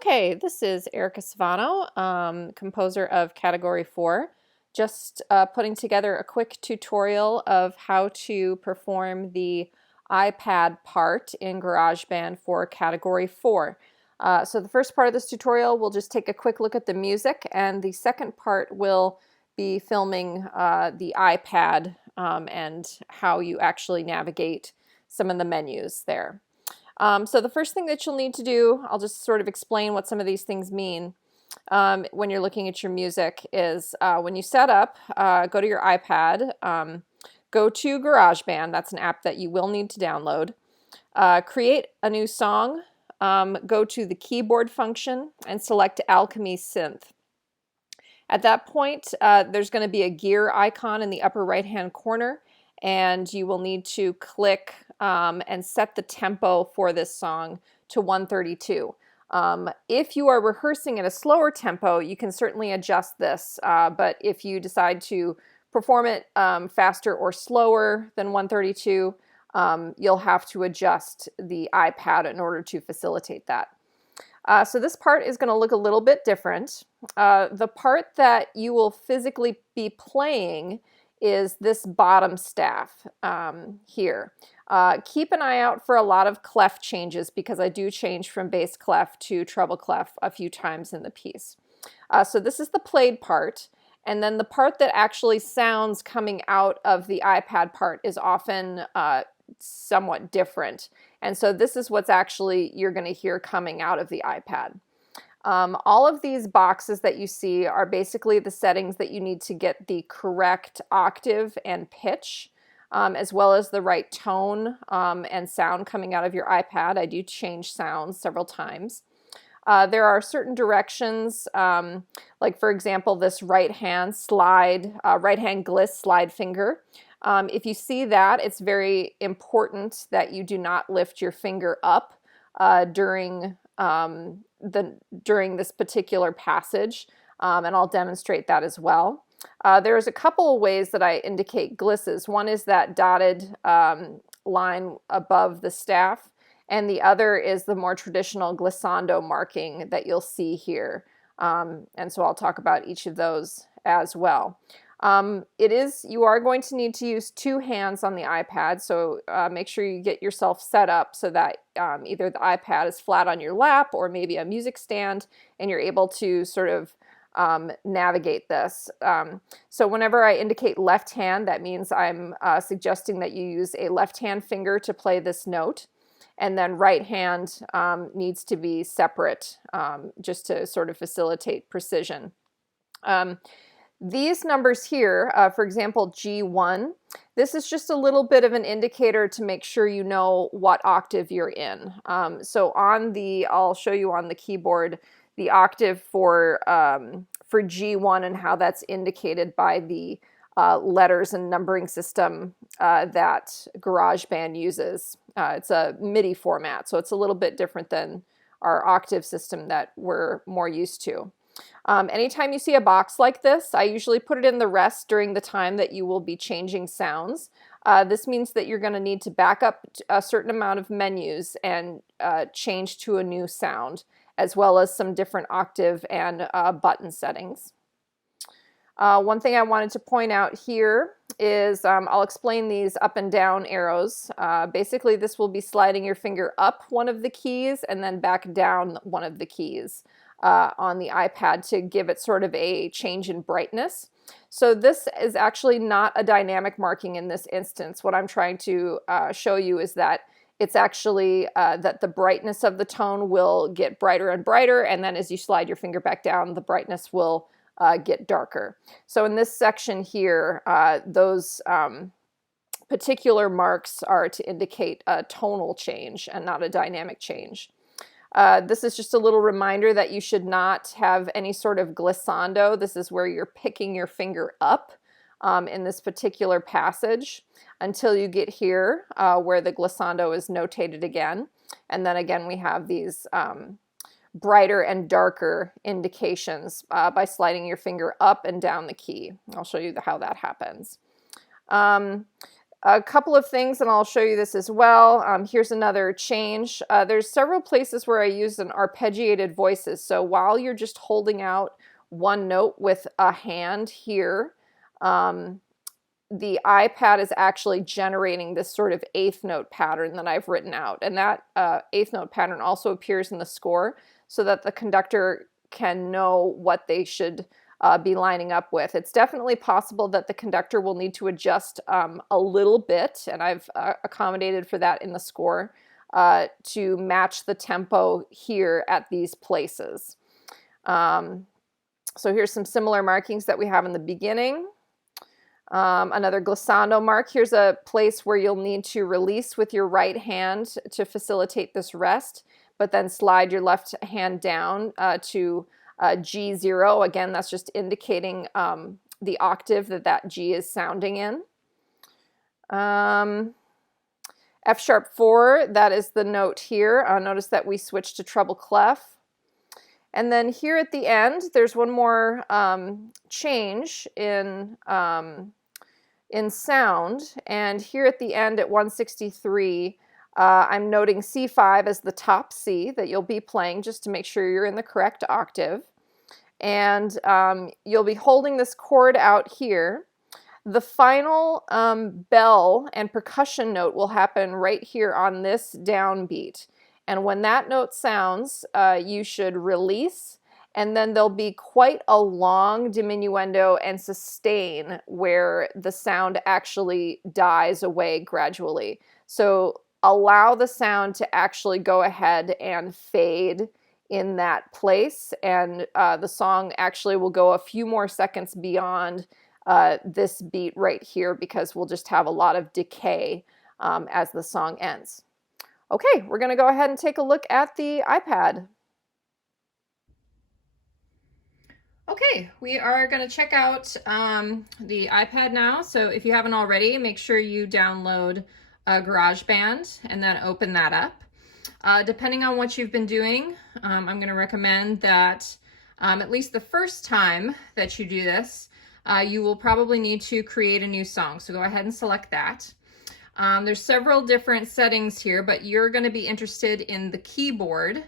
Okay, this is Erica Savano, composer of Category 4. Just putting together a quick tutorial of how to perform the iPad part in GarageBand for Category 4. So the first part of this tutorial, we'll just take a quick look at the music, and the second part will be filming the iPad and how you actually navigate some of the menus there. So the first thing that you'll need to do, I'll just sort of explain what some of these things mean when you're looking at your music, is when you set up, go to your iPad, go to GarageBand, that's an app that you will need to download, create a new song, go to the keyboard function and select Alchemy Synth. At that point, there's going to be a gear icon in the upper right-hand corner, and you will need to click and set the tempo for this song to 132. If you are rehearsing at a slower tempo, you can certainly adjust this, but if you decide to perform it faster or slower than 132, you'll have to adjust the iPad in order to facilitate that. So this part is going to look a little bit different. The part that you will physically be playing is this bottom staff here. Keep an eye out for a lot of clef changes because I do change from bass clef to treble clef a few times in the piece. So this is the played part, and then the part that actually sounds coming out of the iPad part is often somewhat different. And so this is what's actually you're going to hear coming out of the iPad. All of these boxes that you see are basically the settings that you need to get the correct octave and pitch, as well as the right tone and sound coming out of your iPad. I do change sounds several times. There are certain directions, like for example, this right-hand gliss slide finger. If you see that, it's very important that you do not lift your finger up during this particular passage, and I'll demonstrate that as well. There's a couple of ways that I indicate glisses. One is that dotted line above the staff, and the other is the more traditional glissando marking that you'll see here. And so I'll talk about each of those as well. You are going to need to use two hands on the iPad, so make sure you get yourself set up so that either the iPad is flat on your lap or maybe a music stand, and you're able to sort of navigate this. So whenever I indicate left hand, that means I'm suggesting that you use a left hand finger to play this note, and then right hand needs to be separate just to sort of facilitate precision. These numbers here, for example, G1, this is just a little bit of an indicator to make sure you know what octave you're in. So I'll show you on the keyboard the octave for G1 and how that's indicated by the letters and numbering system that GarageBand uses. It's a MIDI format, so it's a little bit different than our octave system that we're more used to. Anytime you see a box like this, I usually put it in the rest during the time that you will be changing sounds. This means that you're going to need to back up a certain amount of menus and change to a new sound, as well as some different octave and button settings. One thing I wanted to point out here is I'll explain these up and down arrows. Basically, this will be sliding your finger up one of the keys and then back down one of the keys on the iPad to give it sort of a change in brightness. So this is actually not a dynamic marking in this instance. What I'm trying to show you is that it's actually that the brightness of the tone will get brighter and brighter, and then as you slide your finger back down, the brightness will get darker. So in this section here, those particular marks are to indicate a tonal change and not a dynamic change. This is just a little reminder that you should not have any sort of glissando. This is where you're picking your finger up in this particular passage until you get here where the glissando is notated again. And then again we have these brighter and darker indications by sliding your finger up and down the key. I'll show you how that happens. A couple of things, and I'll show you this as well. Here's another change. There's several places where I use an arpeggiated voices. So while you're just holding out one note with a hand here, the iPad is actually generating this sort of eighth note pattern that I've written out. And that eighth note pattern also appears in the score so that the conductor can know what they should be lining up with. It's definitely possible that the conductor will need to adjust a little bit, and I've accommodated for that in the score to match the tempo here at these places. So here's some similar markings that we have in the beginning. Another glissando mark. Here's a place where you'll need to release with your right hand to facilitate this rest, but then slide your left hand down to G0. Again, that's just indicating the octave that G is sounding in. F sharp 4, that is the note here. Notice that we switched to treble clef. And then here at the end, there's one more change in sound. And here at the end at 163, I'm noting C5 as the top C that you'll be playing just to make sure you're in the correct octave. And you'll be holding this chord out here. The final bell and percussion note will happen right here on this downbeat. And when that note sounds, you should release, and then there'll be quite a long diminuendo and sustain where the sound actually dies away gradually. So allow the sound to actually go ahead and fade in that place, and the song actually will go a few more seconds beyond this beat right here because we'll just have a lot of decay as the song ends. Okay, we're going to go ahead and take a look at the iPad. Okay, we are going to check out the iPad now. So if you haven't already, make sure you download GarageBand and then open that up. Depending on what you've been doing, I'm going to recommend that at least the first time that you do this, you will probably need to create a new song. So go ahead and select that. There's several different settings here, but you're going to be interested in the keyboard,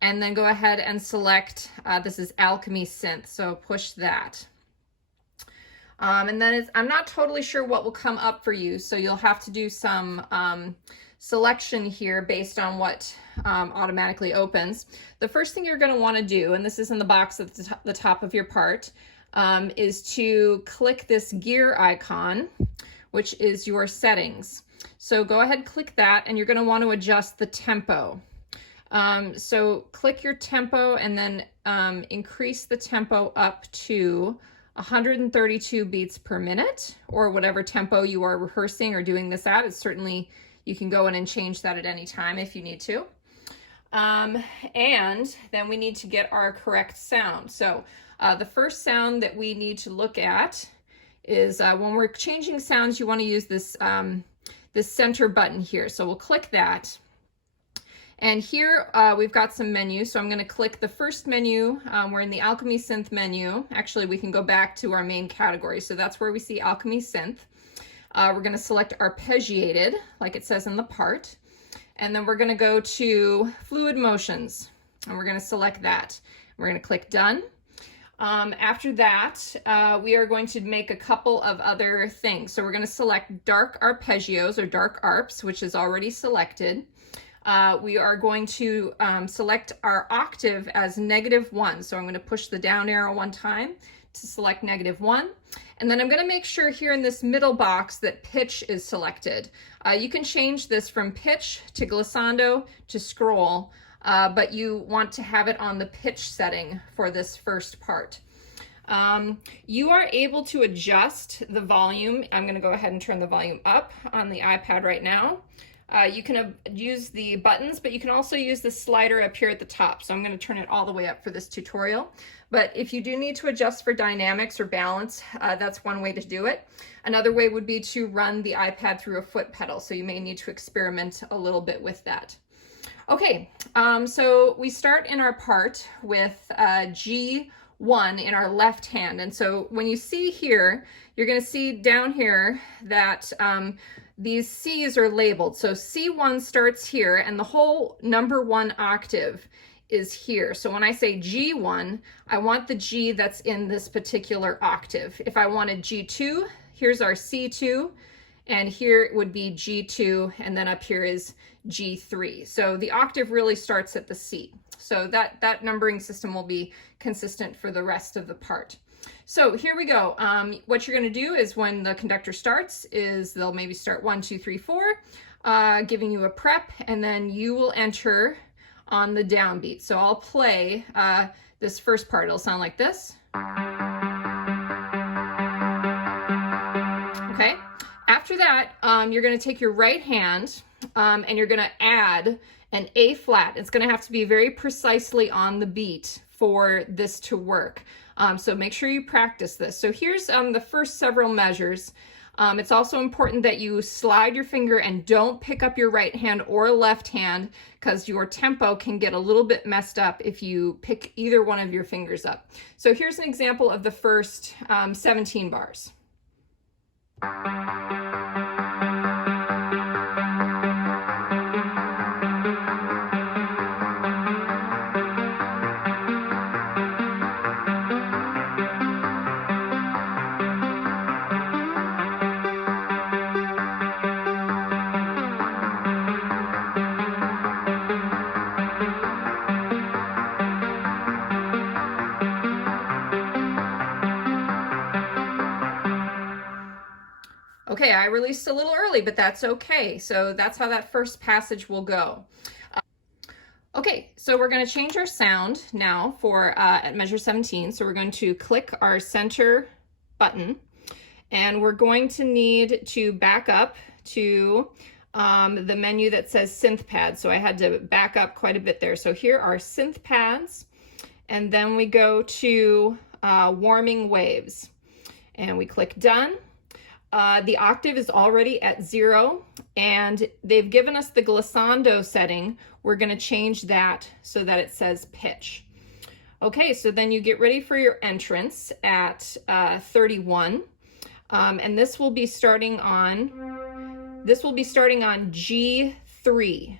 and then go ahead and select, this is Alchemy Synth, so push that. And then I'm not totally sure what will come up for you, so you'll have to do some selection here based on what automatically opens. The first thing you're going to want to do, and this is in the box at the top of your part, is to click this gear icon, which is your settings. So go ahead, click that, and you're going to want to adjust the tempo. So click your tempo and then increase the tempo up to 132 beats per minute, or whatever tempo you are rehearsing or doing this at. It's certainly, you can go in and change that at any time if you need to. And then we need to get our correct sound. So the first sound that we need to look at is when we're changing sounds, you want to use this this center button here. So we'll click that. And here we've got some menus. So I'm going to click the first menu. We're in the Alchemy Synth menu. Actually, we can go back to our main category. So that's where we see Alchemy Synth. We're going to select arpeggiated, like it says in the part. And then we're going to go to fluid motions. And we're going to select that. We're going to click done. After that, we are going to make a couple of other things. So we're going to select dark arpeggios or dark arps, which is already selected. We are going to select our octave as -1. So I'm going to push the down arrow one time to select -1. And then I'm going to make sure here in this middle box that pitch is selected. You can change this from pitch to glissando to scroll. But you want to have it on the pitch setting for this first part. You are able to adjust the volume. I'm going to go ahead and turn the volume up on the iPad right now. You can use the buttons, but you can also use the slider up here at the top. So I'm going to turn it all the way up for this tutorial. But if you do need to adjust for dynamics or balance, that's one way to do it. Another way would be to run the iPad through a foot pedal. So you may need to experiment a little bit with that. Okay, so we start in our part with G1 in our left hand. And so when you see here, you're going to see down here that these C's are labeled. So C1 starts here, and the whole number 1 octave is here. So when I say G1, I want the G that's in this particular octave. If I wanted G2, here's our C2, and here it would be G2, and then up here is G3. So the octave really starts at the C. So that numbering system will be consistent for the rest of the part. So here we go. What you're going to do is when the conductor starts is they'll maybe start 1, 2, 3, 4, giving you a prep, and then you will enter on the downbeat. So I'll play this first part. It'll sound like this. Okay. After that, you're going to take your right hand and you're going to add an A flat. It's going to have to be very precisely on the beat for this to work. So make sure you practice this. So here's the first several measures. It's also important that you slide your finger and don't pick up your right hand or left hand, because your tempo can get a little bit messed up if you pick either one of your fingers up. So here's an example of the first 17 bars. Okay, I released a little early, but that's okay. So that's how that first passage will go. Okay, so we're going to change our sound now for at measure 17. So we're going to click our center button, and we're going to need to back up to the menu that says synth pad. So I had to back up quite a bit there. So here are synth pads, and then we go to warming waves, and we click done. The octave is already at 0, and they've given us the glissando setting. We're going to change that so that it says pitch. Okay, so then you get ready for your entrance at 31, and this will be starting on G3.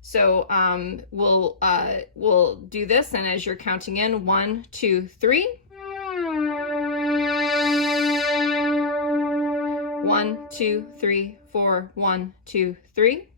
So we'll do this, and as you're counting in 1, 2, 3. 1, 2, 3, 4, 1, 2, 3.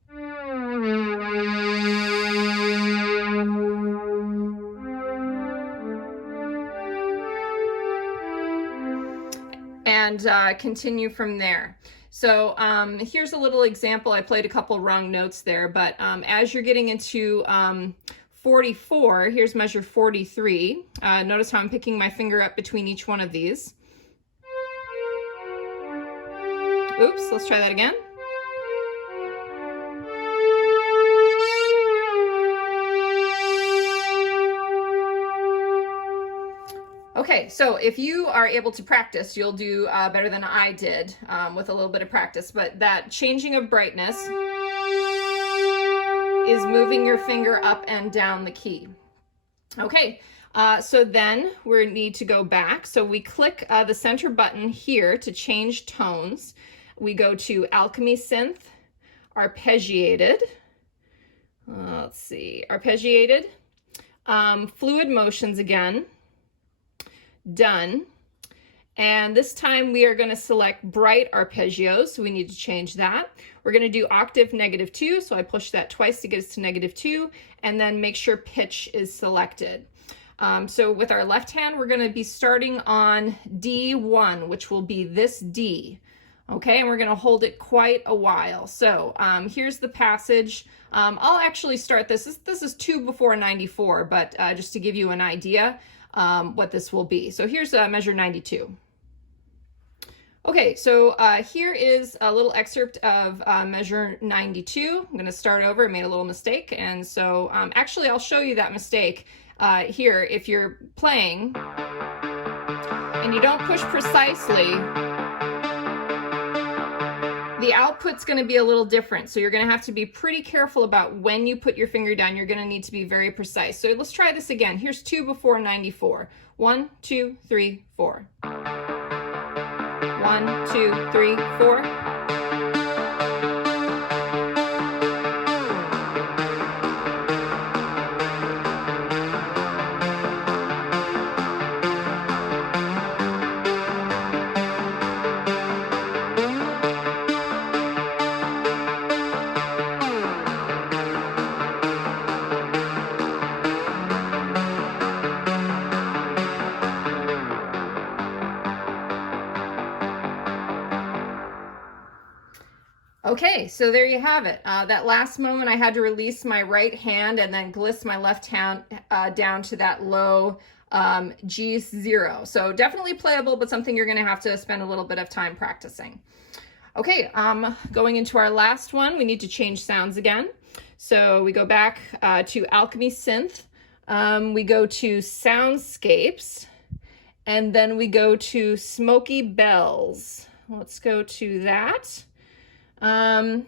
And continue from there. So here's a little example. I played a couple wrong notes there, but as you're getting into 44, here's measure 43. Notice how I'm picking my finger up between each one of these. Oops, let's try that again. Okay, so if you are able to practice, you'll do better than I did with a little bit of practice, but that changing of brightness is moving your finger up and down the key. Okay, so then we need to go back. So we click the center button here to change tones. We go to Alchemy Synth, Arpeggiated. Let's see, Arpeggiated. Fluid Motions again. Done. And this time we are going to select Bright Arpeggios, so we need to change that. We're going to do octave -2, so I push that twice to get us to -2, and then make sure pitch is selected. So with our left hand, we're going to be starting on D1, which will be this D. Okay, and we're going to hold it quite a while. So here's the passage. I'll actually start this. This is 2 before 94, but just to give you an idea what this will be. So here's measure 92. Okay, so here is a little excerpt of measure 92. I'm going to start over. I made a little mistake, and so actually I'll show you that mistake here. If you're playing and you don't push precisely, the output's going to be a little different. So you're going to have to be pretty careful about when you put your finger down. You're going to need to be very precise. So let's try this again. Here's 2 before 94. 1, 2, 3, 4. 1, 2, 3, 4. Okay, so there you have it. That last moment I had to release my right hand and then gliss my left hand down to that low G0. So definitely playable, but something you're gonna have to spend a little bit of time practicing. Okay, going into our last one, we need to change sounds again. So we go back to Alchemy Synth. We go to Soundscapes, and then we go to Smoky Bells. Let's go to that. And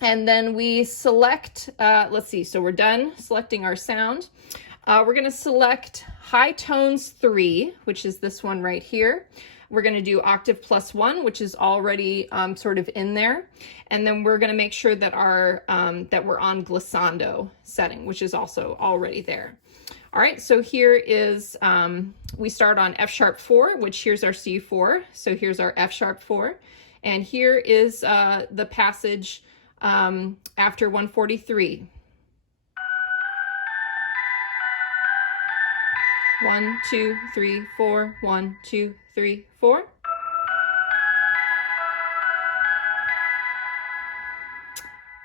then we select, let's see, so we're done selecting our sound. We're gonna select High Tones 3, which is this one right here. We're gonna do Octave plus 1, which is already sort of in there. And then we're gonna make sure that that we're on glissando setting, which is also already there. All right, so here is, we start on F sharp 4, which here's our C4. So here's our F sharp 4. And here is the passage after 143. 1, 2, 3, 4, 1, 2, 3, 4.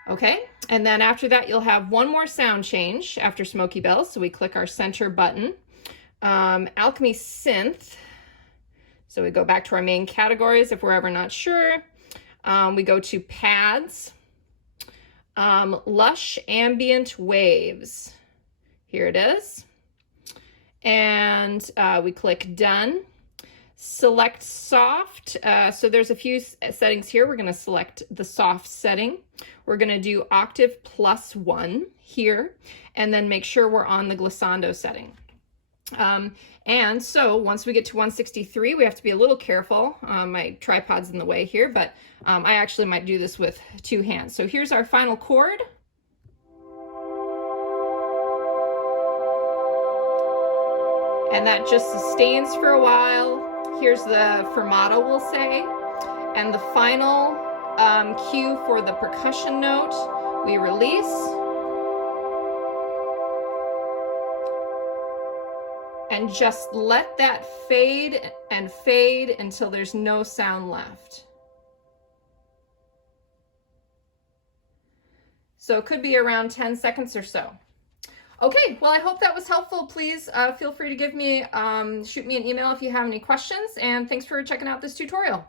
Okay, and then after that, you'll have one more sound change after Smoky Bells. So we click our center button. Alchemy Synth. So we go back to our main categories if we're ever not sure. We go to Pads. Lush Ambient Waves. Here it is. And we click Done. Select Soft. So there's a few settings here. We're going to select the soft setting. We're going to do Octave plus 1 here, and then make sure we're on the glissando setting. And so once we get to 163, we have to be a little careful. My tripod's in the way here, but I actually might do this with 2 hands. So here's our final chord. And that just sustains for a while. Here's the fermata, we'll say. And the final cue for the percussion note, we release. And just let that fade and fade until there's no sound left. So it could be around 10 seconds or so. Okay, well, I hope that was helpful. Please feel free to give me, shoot me an email if you have any questions, and thanks for checking out this tutorial.